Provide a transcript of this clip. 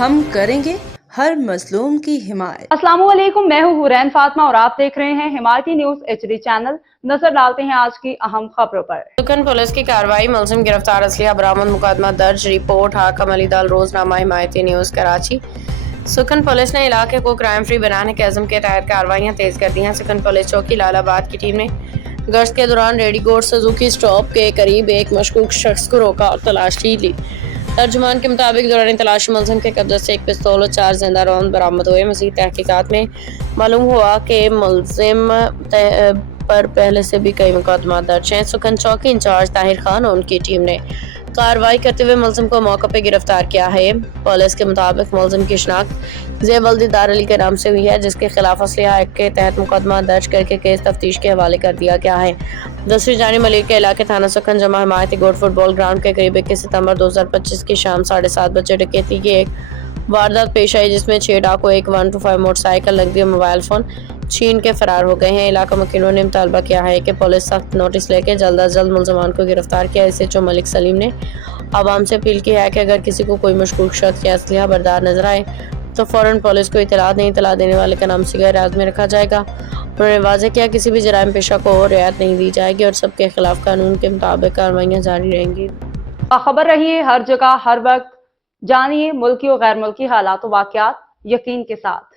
ہم کریں گے ہر مظلوم کی حمایت۔ السلام علیکم، میں ہوں حورین فاطمہ اور آپ دیکھ رہے ہیں حمایتی نیوز HD چینل۔ نظر ڈالتے ہیں آج کی اہم خبروں پر۔ سکھن پولیس کی کارروائی، ملزم گرفتار، اسلحہ برآمد، مقدمہ درج، رپورٹ حاکم علی دال، روزنامہ حمایتی نیوز کراچی۔ سکھن پولیس نے علاقے کو کرائم فری بنانے کے عزم کے تحت کارروائیاں تیز کر دی ہیں۔ سکھن پولیس چوکی لال آباد کی ٹیم نے گشت کے دوران ریڈی گوڈ سزوکی سٹاپ کے قریب ایک مشکوک شخص کو روکا اور تلاشی لی۔ ترجمان کے مطابق دوران تلاشی ملزم کے قبضے سے ایک پستول اور 4 زندہ راؤنڈ برآمد ہوئے۔ مزید تحقیقات میں معلوم ہوا کہ ملزم پر پہلے سے بھی کئی مقدمات درج ہیں۔ سکھن چوکی انچارج طاہر خان اور ان کی ٹیم نے کارروائی کرتے ہوئے ملزم کو موقع پہ گرفتار کیا ہے۔ پولیس کے مطابق ملزم کی شناخت زیب ولدی دار علی کے نام سے ہوئی ہے، جس کے خلاف اسلحہ ایکٹ کے تحت مقدمہ درج کر کے کیس تفتیش کے حوالے کر دیا گیا ہے۔ دوسری جانب ملیر کے علاقے تھانہ سکھن جمع حمایتی گوڈ فٹ بال گراؤنڈ کے قریب 21 ستمبر 2025 کی شام 7:30 بجے ڈکیتی کی ایک واردات پیش آئی، جس میں 6 ڈاکو ایک 125 موٹر سائیکل، نقدی اور موبائل فون چھین کے فرار ہو گئے ہیں۔ علاقہ مکینوں نے مطالبہ کیا ہے کہ پولیس سخت نوٹس لے کے جلد از جلد ملزمان کو گرفتار کیا۔ SHO ملک سلیم نے عوام سے اپیل کی ہے کہ اگر کسی کو کوئی مشکوک شخص یا اسلحہ بردار نظر آئے تو فوراً پولیس کو اطلاع دیں۔ اطلاع دینے والے کا نام سگہ حراست میں رکھا جائے گا۔ انہوں نے واضح کیا کسی بھی جرائم پیشہ کو رعایت نہیں دی جائے گی اور سب کے خلاف قانون کے مطابق کارروائیاں جاری رہیں گی۔ باخبر رہیے ہر جگہ ہر وقت، جانیے ملکی و غیر ملکی حالات و واقعات یقین کے ساتھ۔